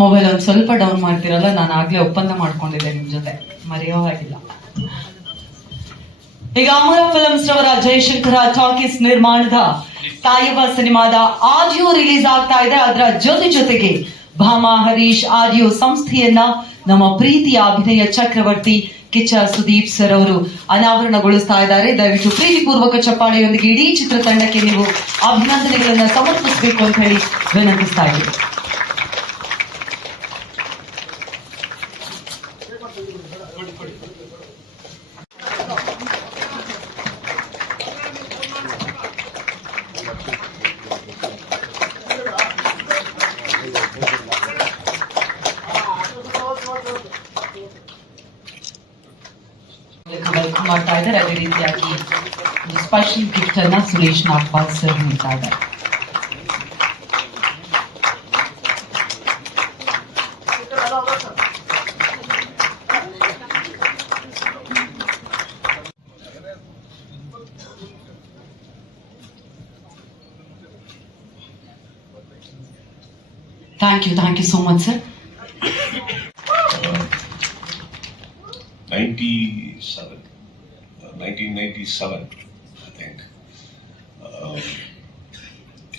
Mobile ಒಂದು ಸ್ವಲ್ಪ down ಮಾಡ್ತಿರಲ್ಲ, ನಾನು ಆಗ್ಲೇ ಒಪ್ಪಂದ ಮಾಡ್ಕೊಂಡಿದ್ದೆ ನಿಮ್ ಜೊತೆ. ಮರೆಯೋ ಹಾಗಿಲ್ಲ. ಈಗ ಅಮರ ಫಿಲ್ಮ್ಸ್ ರವರ ಜಯಶಂಕರ ಟಾಕೀಸ್ ನಿರ್ಮಾಣದ ತಾಯವ ಸಿನಿಮಾದ ಆಡಿಯೋ ರಿಲೀಸ್ ಆಗ್ತಾ ಇದೆ. ಅದರ ಜೊತೆ ಜೊತೆಗೆ ಭಾಮ ಹರೀಶ್ ಆಡಿಯೋ ಸಂಸ್ಥೆಯನ್ನ ನಮ್ಮ ಪ್ರೀತಿಯ ಅಭಿನಯ ಚಕ್ರವರ್ತಿ ಕಿಚ್ಚ ಸುದೀಪ್ ಸರ್ ಅವರು ಅನಾವರಣಗೊಳಿಸ್ತಾ ಇದ್ದಾರೆ. ದಯವಿಟ್ಟು ಪ್ರೀತಿಪೂರ್ವಕ ಚಪ್ಪಾಳೆಯೊಂದಿಗೆ ಇಡೀ ಚಿತ್ರತಂಡಕ್ಕೆ ನೀವು ಅಭಿನಂದನೆಗಳನ್ನ ಸಮರ್ಪಿಸಬೇಕು ಅಂತ ಹೇಳಿ ವಿನಂತಿಸ್ತಾ ಇದ್ದೀವಿ ಮಾಡ್ತಾ ಇದ್ದಾರೆ ಅದೇ ರೀತಿಯಾಗಿ ಒಂದು ಸ್ಪೆಷಲ್ ಗಿಫ್ಟ್ ಅನ್ನ ಸುರೇಶ್ ನಾಗ್ಪಾಲ್ ಸರ್ ನೀಡ್ತಾ ಇದ್ದಾರೆ thank you thank you so much sir 1997, I think. Um,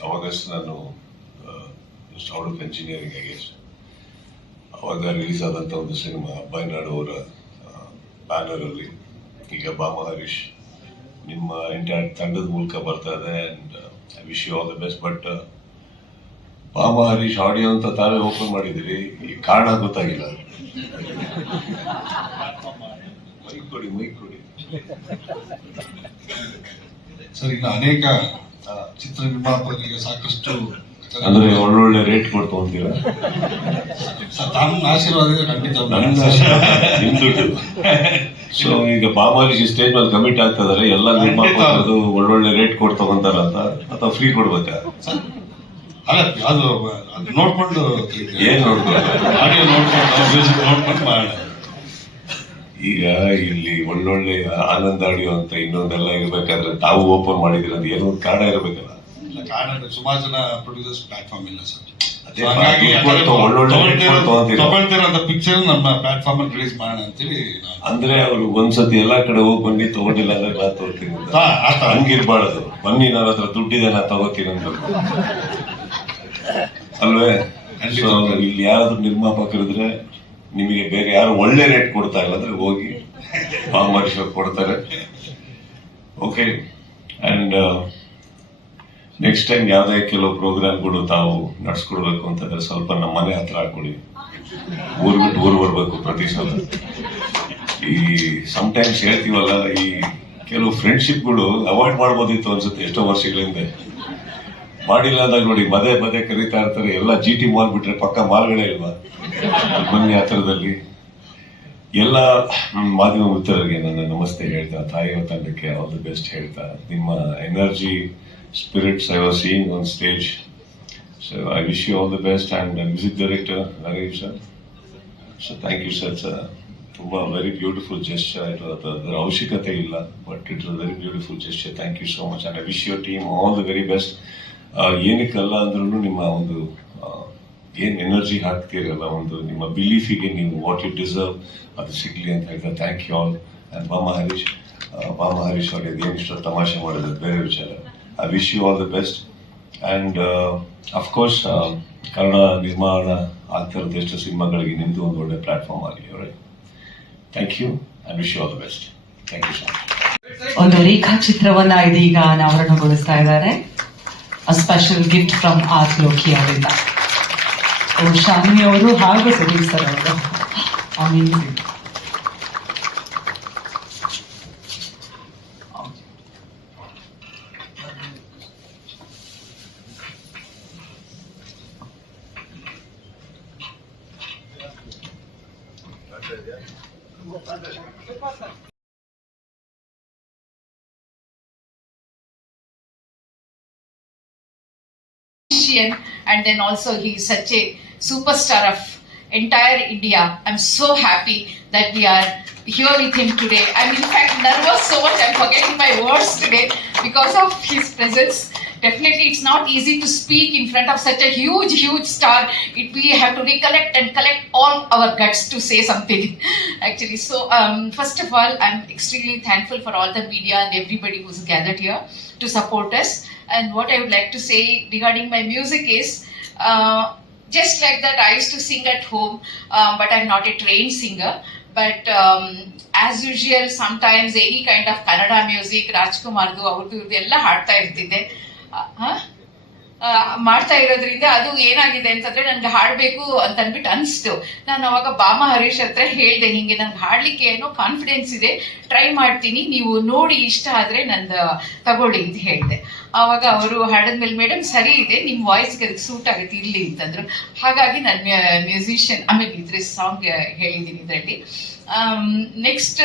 ಅವಾಗ ನಾನು out of engineering I guess ಅವಾಗ ರಿಲೀಸ್ ಆದಂಥ ಒಂದು ಸಿನಿಮಾ ಬೈನಾಡು ಅವರ ಬ್ಯಾನರಲ್ಲಿ ಈಗ ಬಾಮಹರೀಶ್ ನಿಮ್ಮ ಎಂಟೈರ್ ತಂಡದ ಮೂಲಕ ಬರ್ತಾ ಇದೆ and I wish you all the best but Bama Harish audio ಅಂತ ತಾವೇ ಓಪನ್ ಮಾಡಿದಿರಿ ಈ ಕಾರಣ ಗೊತ್ತಾಗಿಲ್ಲ. ಮೈಕ್ ಕೊಡಿ ಮೈಕ್ ಕೊಡಿ. ಸರ್ ಇನ್ನು ಅನೇಕ ಚಿತ್ರ ನಿರ್ಮಾಪಕರಿಗೆ ಸಾಕಷ್ಟು ಅಂದ್ರೆ ಒಳ್ಳೊಳ್ಳೆ ರೇಟ್ ಸರ್, ತಮ್ಮ ಆಶೀರ್ವಾದ ಇದ್ರೆ ಖಂಡಿತ ನನ್ನ ನಿಮ್ ದುಡ್ಡು ಸೊ ಈಗ ಸ್ಟೇಜ್ ಮೇಲೆ ಕಮಿಟ್ ಆಗ್ತಾ ಇದಾರೆ ಎಲ್ಲ ನಿರ್ಮಾಪಕರದು ಒಳ್ಳೊಳ್ಳೆ ರೇಟ್ ಕೊಡ್ ತಗೊಂತಾರ ಅಂತ ಅಥವಾ ಫ್ರೀ ಕೊಡ್ಬೇಕಾ ಅಲ್ಲ ಅದು ನೋಡ್ಕೊಂಡು ಏನ್ ನೋಡ್ಬೇಕು ಆಡಿಯೋ ನೋಡ್ಕೊಂಡು ಮ್ಯೂಸಿಕ್ ನೋಡ್ಕೊಂಡು ಮಾಡೋಣ. ಈಗ ಇಲ್ಲಿ ಒಳ್ಳೊಳ್ಳೆ ಆನಂದ ಆಡಿಯೋ ಅಂತ ಇನ್ನೊಂದೆಲ್ಲ ಇರ್ಬೇಕಾದ್ರೆ ತಾವು ಓಪನ್ ಮಾಡಿದಿರ ಅಂತ ಏನೋ ಒಂದು ಕಾರಣ ಇರ್ಬೇಕಲ್ಲ. ಇಲ್ಲ ಕಾರಣ ಸುಮಾರು ಜನ ಪ್ರೊಡ್ಯೂಸರ್ಸ್ ಪ್ಲಾಟ್ಫಾರ್ಮ್ ಇಲ್ಲ ಸರ್. ಅದೇ ತಗೊಳ್ತಿರೋಂಥ ಪಿಕ್ಚರ್ ನಮ್ಮ ಪ್ಲಾಟ್ಫಾರ್ಮ್ ಅಲ್ಲಿ ರಿಲೀಸ್ ಮಾಡೋಣ ಅಂತೇಳಿ ಅಂದ್ರೆ ಅವರು ಒಂದ್ಸತಿ ಎಲ್ಲಾ ಕಡೆ ಹೋಗಿ ಬಂದು ತಗೊಂಡಿಲ್ಲ ಅಂದ್ರೆ ನಾ ತೋರ್ತೀನಿ. ಹಂಗಿರ್ಬಾರ್ದು. ಬನ್ನಿ ನನ್ನ ಹತ್ರ ದುಡ್ಡಿದೆ ನಾ ತಗೋತೀನಿ ಅಂದ್ರೆ ಅಲ್ವೇ. ಇಲ್ಲಿ ಯಾರಾದ್ರೂ ನಿರ್ಮಾಪಕರಿದ್ರೆ ನಿಮಗೆ ಬೇರೆ ಯಾರು ಒಳ್ಳೆ ರೇಟ್ ಕೊಡ್ತಾ ಇಲ್ಲ ಅಂದ್ರೆ ಹೋಗಿ ಬಾಂಬಾರಿಶ್ವರ್ ಕೊಡ್ತಾರೆ. ಓಕೆ ಅಂಡ್ ನೆಕ್ಸ್ಟ್ ಟೈಮ್ ಯಾವುದೇ ಕೆಲವು ಪ್ರೋಗ್ರಾಮ್ಗಳು ತಾವು ನಡ್ಸ್ಕೊಡ್ಬೇಕು ಅಂತಂದ್ರೆ ಸ್ವಲ್ಪ ನಮ್ಮ ಮನೆ ಹತ್ರ ಹಾಕೊಳ್ಳಿ ಊರ್ ಬಿಟ್ಟು ಊರು ಬರ್ಬೇಕು ಪ್ರತಿ ಸಲ. ಈ ಟೈಮ್ಸ್ ಹೇಳ್ತೀವಲ್ಲ, ಈ ಕೆಲವು ಫ್ರೆಂಡ್ಶಿಪ್ಗಳು ಅವಾಯ್ಡ್ ಮಾಡ್ಬೋದಿತ್ತು ಅನ್ಸುತ್ತೆ ಎಷ್ಟೋ ವರ್ಷಗಳ ಹಿಂದೆ ಮಾಡಿಲ್ಲ ಅಂದಾಗ ನೋಡಿ, ಮದೇ ಪದೇ ಕರೀತಾ ಇರ್ತಾರೆ. ಎಲ್ಲ ಜಿ ಟಿ ಮಾಲ್ ಬಿಟ್ರೆ ಪಕ್ಕ ಮಾಲ್ಗಳೇ ಇಲ್ವಾ? ಬನ್ನಿ ಹತ್ರದಲ್ಲಿ ಎಲ್ಲ ಮಾಧ್ಯಮ ಮಿತ್ರರಿಗೆ ನನ್ನ ನಮಸ್ತೆ ಹೇಳ್ತಾ ತಾಯಿಯ ತಂಡಕ್ಕೆ ಆಲ್ ದಿ ಬೆಸ್ಟ್ ಹೇಳ್ತಾ, ನಿಮ್ಮ energy spirits I was seeing on stage so I wish you all the best and music director Naresh sir so thank you sir sir ತುಂಬ ವೆರಿ ಬ್ಯೂಟಿಫುಲ್ ಜೆಸ್ಚರ್ ಆಯಿತು ಅದರ ಅವಶ್ಯಕತೆ ಇಲ್ಲ but it is very beautiful gesture thank you so much and I wish your team all the very best ಏನಕ್ಕಲ್ಲ ಅಂದ್ರೂ ನಿಮ್ಮ ಒಂದು ಏನು energy ಹಾಕ್ತೀರಲ್ಲ ಒಂದು, ನಿಮ್ಮ ಬಿಲೀಫಿಗೆ ನೀವು ವಾಟ್ ಯು ಡಿಸರ್ವ್ ಅದು ಸಿಗ್ಲಿ ಅಂತ ಹೇಳ್ತಾ ಥ್ಯಾಂಕ್ ಯು ಆಲ್ ಅಂಡ್ ಬಾಮ ಹರೀಶ್ ಬಾಮ ಹರೀಶ್ ಅವ್ರಿಗೆ ಇಷ್ಟ ತಮಾಷೆ ಮಾಡೋದು ಬೇರೆ ವಿಚಾರ. I wish you all the best and of course Kannada ನಿರ್ಮಾಣ ಆಗ್ತಿರೋದು ಎಷ್ಟು ಸಿನಿಮಾಗಳಿಗೆ ನಿಮ್ಮದು ಒಂದು ಒಳ್ಳೆ ಪ್ಲಾಟ್ಫಾರ್ಮ್ ಆಗಲಿ ಅವರೇ thank you I wish you all the best thank you so much ಒಂದು ರೇಖಾಚಿತ್ರವನ್ನ ಇದೀಗ ಅನಾವರಣಗೊಳಿಸ್ತಾ ಇದ್ದಾರೆ. Special gift from R Loki ಅವರಿಂದ ಶಾಲಿನಿ ಅವರು ಹಾಗೂ ಸುದೀಪ್ ಸರ್ ಅವರು amazing musician and then also he is such a superstar of entire India. I'm so happy that we are here with him today. I'm in fact nervous so much I'm forgetting my words today because of his presence. definitely it's not easy to speak in front of such a huge, huge star. It we have to recollect and collect all our guts to say something. Actually, so um, first of all, I'm extremely thankful for all the media and everybody who's gathered here to support us. And what I would like to say regarding my music is. Uh, just like that, I used to sing at home, um, but I'm not a trained singer. But um, as usual, sometimes any kind of Kannada music, ರಾಜ್ಕುಮಾರ್ದು ಅವ್ರದ್ದು ಇವ್ರದ್ದು ಎಲ್ಲ ಹಾಡ್ತಾ ಇರ್ತಿದ್ದೆ ಆ, ಹ? ಮಾಡ್ತಾ ಇರೋದ್ರಿಂದ ಅದು ಏನಾಗಿದೆ ಅಂತಂದ್ರೆ ನನ್ಗೆ ಹಾಡ್ಬೇಕು ಅಂತ ಅನ್ಬಿಟ್ಟು ಅನ್ಸ್ತು. ನಾನು ಅವಾಗ ಬಾಮ ಹರೀಶ್ ಹತ್ರ ಹೇಳ್ದೆ ಹಿಂಗೆ ನನ್ಗೆ ಹಾಡ್ಲಿಕ್ಕೆ ಏನೋ ಕಾನ್ಫಿಡೆನ್ಸ್ ಇದೆ ಟ್ರೈ ಮಾಡ್ತೀನಿ, ನೀವು ನೋಡಿ ಇಷ್ಟ ಆದ್ರೆ ನಂದು ತಗೊಳ್ಳಿ ಅಂತ ಹೇಳ್ದೆ. ಆವಾಗ ಅವರು ಹಾಡದ್ಮೇಲೆ ಮೇಡಮ್ ಸರಿ ಇದೆ ನಿಮ್ಮ ವಾಯ್ಸ್ಗೆ ಅದಕ್ಕೆ ಸೂಟ್ ಆಗುತ್ತೆ, ಇರ್ಲಿ ಅಂತಂದ್ರು. ಹಾಗಾಗಿ ನಾನು ಮ್ಯೂಸಿಷಿಯನ್ ಆಮೇಲೆ ಇದ್ರೆ ಸಾಂಗ್ ಹೇಳಿದ್ದೀನಿ ಇದರಲ್ಲಿ. ನೆಕ್ಸ್ಟ್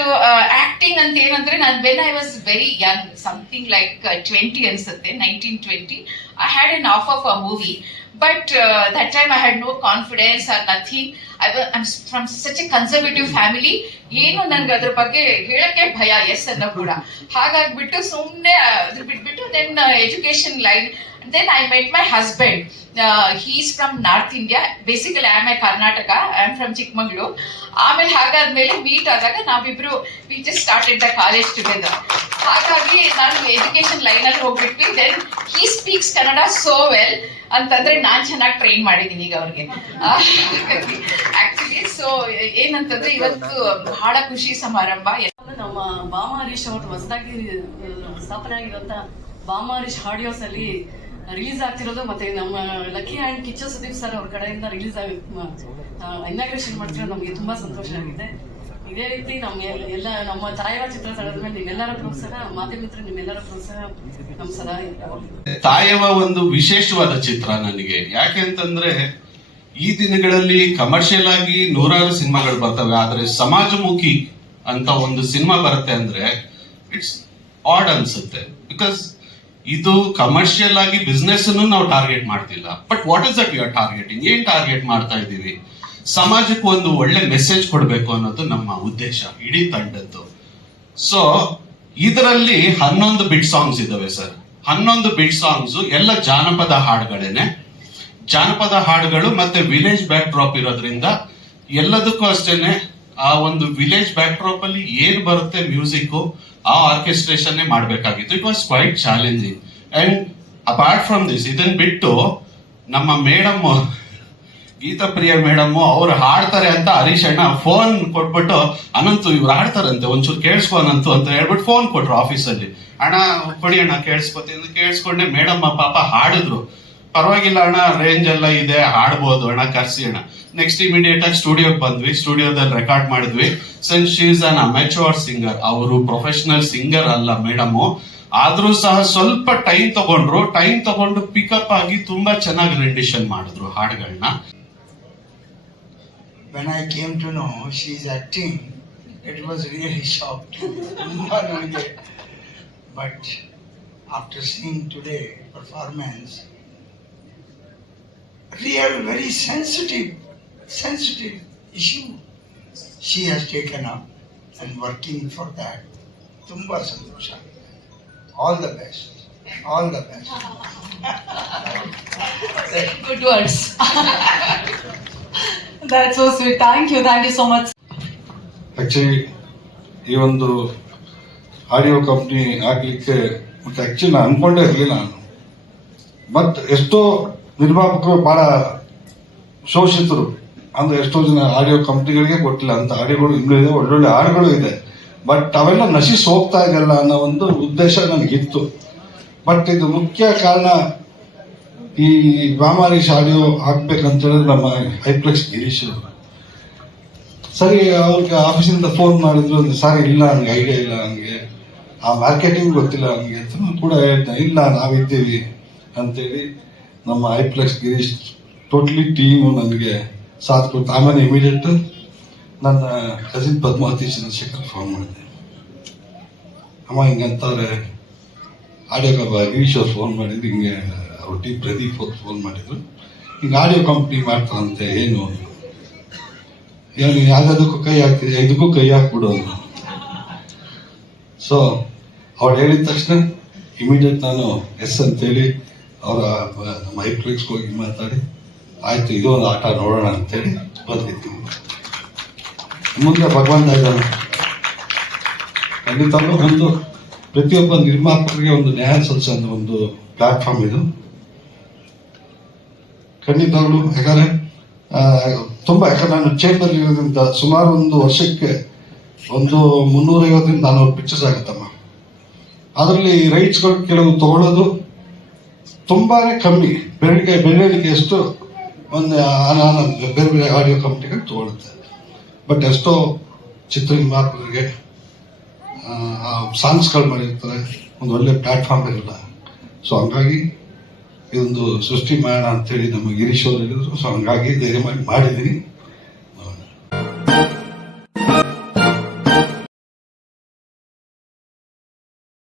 ಆಕ್ಟಿಂಗ್ ಅಂತ ಏನಂದ್ರೆ ನಾನು when I was very young something like twenty ಅನ್ಸುತ್ತೆ nineteen twenty I had an of of a movie but that time I had no confidence or nothing I I'm from such a conservative family ಏನು ನನ್ಗೆ ಅದ್ರ ಬಗ್ಗೆ ಹೇಳಕ್ಕೆ ಭಯ S ಅನ್ನೋ ಕೂಡ. ಹಾಗಾಗ್ಬಿಟ್ಟು ಸುಮ್ಮನೆ ಅದ್ರ ಬಿಟ್ಬಿಟ್ಟು then education line then I met my husband he's from north India basically I am I Karnataka I am from Chikkamagaluru ಆಮೇಲೆ ಹಾಗಾದ್ಮೇಲೆ ಮೀಟ್ ಆದಾಗ ನಾವಿಬ್ರು we just started the college together ಹಾಗಾಗಿ ನಾನು ಎಜುಕೇಶನ್ ಲೈನ್ ಅಲ್ಲಿ ಹೋಗ್ಬಿಟ್ವಿ. Then he speaks Kannada so well ಅಂತಂದ್ರೆ ನಾನ್ ಚೆನ್ನಾಗಿ ಟ್ರೈನ್ ಮಾಡಿದ್ದೀನಿ ಈಗ ಅವ್ರಿಗೆ. ಆಕ್ಚುಲಿ ಸೊ ಏನಂತಂದ್ರೆ ಇವತ್ತು ಬಹಳ ಖುಷಿ ಸಮಾರಂಭ. ನಮ್ಮ ಬಾಮ ಹರೀಶ್ ಅವರು ಹೊಸದಾಗಿ ಸ್ಥಾಪನೆ ಆಗಿರುವಂತ ಬಾಮ ಹರೀಶ್ ಆಡಿಯೋಸ್ ಅಲ್ಲಿ ರಿಲೀಸ್ ಆಗ್ತಿರೋದು ಮತ್ತೆ ನಮ್ಮ lucky hand Kichcha Sudeep sir ಅವ್ರ ಕಡೆಯಿಂದ ರಿಲೀಸ್ ಆಗಿ ಇನಾಗ್ರೇಷನ್ ಮಾಡ್ತಿರೋದು ನಮಗೆ ತುಂಬಾ ಸಂತೋಷ ಆಗಿದೆ ಇದೇ ರೀತಿ ನಮ್ಮ ಎಲ್ಲ ನಮ್ಮ ಛಾಯಾಚಿತ್ರ ತಡೆದ ಮೇಲೆ ನಿಮ್ಮೆಲ್ಲರ ಪ್ರೋತ್ಸಾಹ ಮಾಧ್ಯಮಿತ್ರ ನಿಮ್ಮೆಲ್ಲರ ಪ್ರೋತ್ಸಾಹ ನಮ್ಮ ಸದಾ. ತಾಯವ ಒಂದು ವಿಶೇಷವಾದ ಚಿತ್ರ ನನಗೆ. ಯಾಕೆಂತಂದ್ರೆ ಈ ದಿನಗಳಲ್ಲಿ ಕಮರ್ಷಿಯಲ್ ಆಗಿ ನೂರಾರು ಸಿನಿಮಾಗಳು ಬರ್ತವೆ. ಆದ್ರೆ ಸಮಾಜಮುಖಿ ಅಂತ ಒಂದು ಸಿನಿಮಾ ಬರುತ್ತೆ ಅಂದ್ರೆ ಇಟ್ಸ್ ಆಡ್ ಅನ್ಸುತ್ತೆ. ಬಿಕಾಸ್ ಇದು ಕಮರ್ಷಿಯಲ್ ಆಗಿ ಬಿಸ್ನೆಸ್ ನಾವು ಟಾರ್ಗೆಟ್ ಮಾಡ್ತಿಲ್ಲ. But what is that your targeting ಏನ್ ಟಾರ್ಗೆಟ್ ಮಾಡ್ತಾ ಇದ್ದೀವಿ ಸಮಾಜಕ್ಕೆ ಒಂದು ಒಳ್ಳೆ ಮೆಸೇಜ್ ಕೊಡಬೇಕು ಅನ್ನೋದು ನಮ್ಮ ಉದ್ದೇಶ, ಇಡೀ ತಂಡದ್ದು. ಸೊ ಇದರಲ್ಲಿ ಹನ್ನೊಂದು ಬಿಟ್ ಸಾಂಗ್ಸ್ ಇದಾವೆ ಸರ್ ಹನ್ನೊಂದು ಬಿಟ್ ಸಾಂಗ್ಸ್ ಎಲ್ಲ ಜಾನಪದ ಹಾಡುಗಳೇನೆ. ಜಾನಪದ ಹಾಡುಗಳು ಮತ್ತೆ ವಿಲೇಜ್ ಬ್ಯಾಕ್ ಡ್ರಾಪ್ ಇರೋದ್ರಿಂದ ಎಲ್ಲದಕ್ಕೂ ಅಷ್ಟೇನೆ ಆ ಒಂದು ವಿಲೇಜ್ ಬ್ಯಾಕ್ ಡ್ರಾಪ್ ಅಲ್ಲಿ ಏನ್ ಬರುತ್ತೆ ಮ್ಯೂಸಿಕ್ ಆ ಆರ್ಕೆಸ್ಟ್ರೇಷನ್ ಮಾಡಬೇಕಾಗಿತ್ತು. It was quite challenging and apart from this ಇದನ್ ಬಿಟ್ಟು ನಮ್ಮ ಮೇಡಮ್ ಗೀತಾ ಪ್ರಿಯ ಮೇಡಮ್ ಅವ್ರು ಹಾಡ್ತಾರೆ ಅಂತ ಹರೀಶ್ ಅಣ್ಣ ಫೋನ್ ಕೊಟ್ಬಿಟ್ಟು, ಅನಂತು, ಇವ್ರು ಹಾಡ್ತಾರಂತೆ, ಒಂಚೂರು ಕೇಳಿಸ್ಕೊನಂತು ಅಂತ ಹೇಳ್ಬಿಟ್ಟು ಫೋನ್ ಕೊಟ್ರು ಆಫೀಸಲ್ಲಿ ಅಣ್ಣ, ಕೊಡಿ ಅಣ್ಣ, ಕೇಳಿಸ್ಕೊತೀನಿ. ಕೇಳಿಸ್ಕೊಂಡೆ, ಮೇಡಮ್, ಪಾಪ ಹಾಡಿದ್ರು. ಪರವಾಗಿಲ್ಲ ಅಣ್ಣ ರೇಂಜ್ ಎಲ್ಲ ಇದೆ, ಹಾಡ್ಬೋದು, ಅಣ್ಣ, ಕರ್ಸಿ ಅಣ್ಣ. ನೆಕ್ಸ್ಟ್ ಇಮಿಡಿಯೇಟ್ ಆಗಿ ಸ್ಟುಡಿಯೋಗೆ ಬಂದ್ವಿ ಸ್ಟುಡಿಯೋದಲ್ಲಿ ರೆಕಾರ್ಡ್ ಮಾಡಿದ್ವಿ. Since she's an amateur singer ಅವರು ಪ್ರೊಫೆಷನಲ್ ಸಿಂಗರ್ ಅಲ್ಲ ಮೇಡಮ್. ಆದ್ರೂ ಸಹ ಸ್ವಲ್ಪ ಟೈಮ್ ತಗೊಂಡ್ರು ಟೈಮ್ ತಗೊಂಡು ಪಿಕಪ್ ಆಗಿ ತುಂಬಾ ಚೆನ್ನಾಗಿ ರೆಂಡಿಷನ್ ಮಾಡಿದ್ರು ಹಾಡುಗಳನ್ನ when I came to know she's acting, it was really shocked. ತುಂಬಾ ನನಗೆ but after seeing today performance, real very sensitive, sensitive issue she has taken up and working for that. ತುಂಬಾ ಸಂತೋಷ all the best all the best Good words. That's so sweet. Thank you. Thank you so much. Actually ಈ ಒಂದು audio company ಆಗ್ಲಿಕ್ಕೆ, ಮತ್ತೆ actually ನಾನು ಅನ್ಕೊಂಡೇ ಇರಲಿಲ್ಲ ನಾನು but ಎಷ್ಟೋ ನಿರ್ಮಾಪಕರು ಬಹಳ ಶೋಷಿತರು ಅಂದ್ರೆ ಎಷ್ಟೋ ಜನ ಆಡಿಯೋ ಕಂಪ್ನಿಗಳಿಗೆ ಕೊಟ್ಟಿಲ್ಲ ಅಂತ ಆಡಿಯೋಗಳು ಇನ್ನೂ ಇದೆ ಒಳ್ಳೊಳ್ಳೆ ಹಾಡುಗಳು ಇದೆ ಬಟ್ ಅವೆಲ್ಲ ನಶಿಸಿ ಹೋಗ್ತಾ ಇದೆಯಲ್ಲ ಅನ್ನೋ ಒಂದು ಉದ್ದೇಶ ನನಗಿತ್ತು ಬಟ್ ಇದು ಮುಖ್ಯ ಕಾರಣ ಈ ವಾಮಾರೀಶ್ ಆಡಿಯೋ ಹಾಕ್ಬೇಕಂತ ಹೇಳಿದ್ರೆ ನಮ್ಮ ಹೈಪ್ಲೆಕ್ಸ್ ಗಿರೀಶ್ ಅವರು ಸರಿ, ಅವ್ರಿಗೆ ಆಫೀಸಿಂದ ಫೋನ್ ಮಾಡಿದ್ರು ಅಂದ್ರೆ, ಸರ್, ಇಲ್ಲ ನನಗೆ ಐಡಿಯಾ ಇಲ್ಲ ನನಗೆ ಆ ಮಾರ್ಕೆಟಿಂಗ್ ಗೊತ್ತಿಲ್ಲ ನನಗೆ ಅಂತ ಕೂಡ ಹೇಳ್ತಾ ಇಲ್ಲ, ನಾವಿದ್ದೀವಿ. ಅಂತೇಳಿ ನಮ್ಮ ಐಪ್ಲೆಕ್ಸ್ ಗಿರೀಶ್ ಟೋಟ್ಲಿ ಟೀಮು ನನಗೆ ಸಾಥ್ ಕೊಟ್ಟು ಆಮೇಲೆ ಇಮಿಡಿಯೇಟ್ ನನ್ನ ಕಸಿನ್ ಪದ್ಮಾವತಿ ಚಂದ್ರಶೇಖರ್ ಫೋನ್ ಮಾಡಿದೆ. ಅಮ್ಮ ಹಿಂಗಂತಾರೆ ಆಡಿಯೋ ಗಿರೀಶ್ ಅವ್ರು ಫೋನ್ ಮಾಡಿದ್ದು ಹಿಂಗೆ ಟೀಮ್ ಪ್ರದೀಪ್ ಹೊತ್ತು ಫೋನ್ ಮಾಡಿದ್ರು. ಈಗ ಆಡಿಯೋ ಕಂಪ್ನಿ ಮಾಡ್ತಾರಂತೆ, ಏನು ಏನು ಯಾವುದಕ್ಕೂ ಕೈ ಹಾಕ್ತಿದೆ ಇದಕ್ಕೂ ಕೈ ಹಾಕ್ಬಿಡು ಸೊ ಅವ್ರು ಹೇಳಿದ ತಕ್ಷಣ ಇಮಿಡಿಯೇಟ್ ನಾನು ಎಸ್ ಅಂತೇಳಿ ಅವರ, ನಮ್ಮ ಹೋಗಿ ಮಾತಾಡಿ, ಆಯ್ತು, ಇದು ಒಂದು ಆಟ ನೋಡೋಣ ಅಂತೇಳಿ ಬಂದಿದ್ದೀನಿ ಮುಂದೆ ಭಗವಂತ ಇದ್ದಾನೆ. ಖಂಡಿತವಾಗ್ಲೂ ಒಂದು ಪ್ರತಿಯೊಬ್ಬ ನಿರ್ಮಾಪಕರಿಗೆ ಒಂದು ನ್ಯಾಯ ಸಲ್ಲಿಸೋ ಒಂದು ಪ್ಲಾಟ್ಫಾರ್ಮ್ ಇದು. ಖಂಡಿತವಾಗ್ಲೂ, ಯಾಕಂದ್ರೆ ತುಂಬ ತುಂಬಾ, ಯಾಕಂದ್ರೆ ನಾನು ಚೇಂಬರ್ ಇರೋದ್ರಿಂದ ಸುಮಾರು ಒಂದು ವರ್ಷಕ್ಕೆ ಒಂದು ಮುನ್ನೂರೈವತ್ತರಿಂದ ನಾನ್ನೂರು ಪಿಕ್ಚರ್ಸ್ ಆಗುತ್ತಮ್ಮ. ಅದರಲ್ಲಿ ರೈಟ್ಸ್ಗಳು ಕೆಲವು ತಗೊಳ್ಳೋದು ತುಂಬಾನೇ ಕಮ್ಮಿ. ಬೆಳಗ್ಗೆ ಬೆರಳಿಗೆ ಎಷ್ಟು, ಒಂದು ಬೇರೆ ಬೇರೆ ಆಡಿಯೋ ಕಂಪ್ನಿಗಳು ತಗೊಳುತ್ತೆ. ಬಟ್ ಎಷ್ಟೋ ಚಿತ್ರ ಮಾರ್ಗಗಳಿಗೆ ಸಾಂಗ್ಸ್ಗಳು ಮಾಡಿರ್ತಾರೆ. ಒಂದು ಒಳ್ಳೆ ಪ್ಲಾಟ್ಫಾರ್ಮ್ ಇರಲ್ಲ. ಸೊ ಹಂಗಾಗಿ ಇದೊಂದು ಸೃಷ್ಟಿ ಮಾಡೋಣ ಅಂತೇಳಿ ನಮ್ಮ ಗಿರೀಶ್ ಅವರು ಹೇಳಿದ್ರು. ಸೊ ಹಂಗಾಗಿ ಧೈರ್ಯ ಮಾಡಿ ಮಾಡಿದ್ದೀನಿ